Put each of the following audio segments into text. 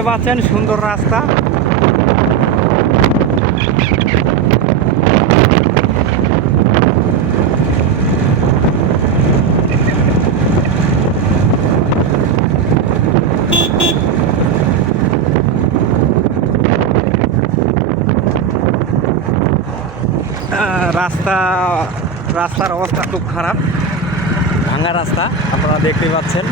দেখতে পাচ্ছেন সুন্দর রাস্তা। রাস্তার অবস্থা খুব খারাপ, ভাঙা রাস্তা আপনারা দেখতে পাচ্ছেন।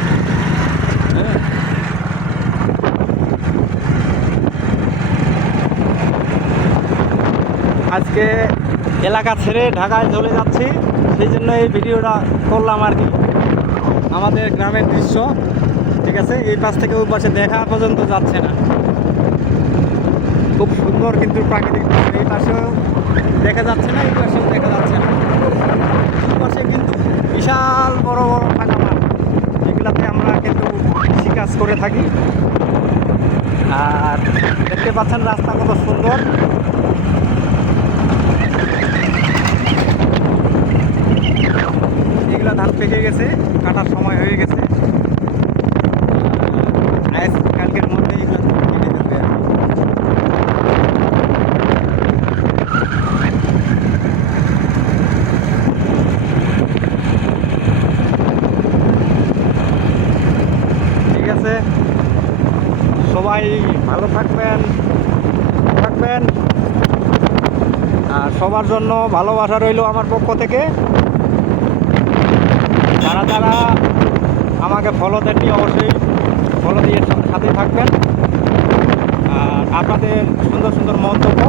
আজকে এলাকা ছেড়ে ঢাকায় চলে যাচ্ছি, সেই জন্য এই ভিডিওটা করলাম আর কি। আমাদের গ্রামের দৃশ্য, ঠিক আছে, এই পাশ থেকে ওই পাশে দেখা পর্যন্ত যাচ্ছে না। খুব সুন্দর কিন্তু প্রাকৃতিক, এই পাশেও দেখা যাচ্ছে না, এই পাশেও দেখা যাচ্ছে না। এই পাশে কিন্তু বিশাল বড় বড় ফাঁকা মাঠ, যেগুলাতে আমরা কিন্তু কৃষিকাজ করে থাকি। আর দেখতে পাচ্ছেন রাস্তা কত সুন্দর। এগুলা ধান পেকে গেছে, কাটার সময় হয়ে গেছে। আজ কালকের মধ্যে এগুলা কেটে ফেলবে আর কি। ঠিক আছে, সবাই ভালো থাকবেন আর সবার জন্য ভালোবাসা রইল আমার পক্ষ থেকে। যারা যারা আমাকে ফলো দেননি অবশ্যই ফলো দিয়ে সাথে থাকবেন। আর আপনাদের সুন্দর সুন্দর মন্তব্য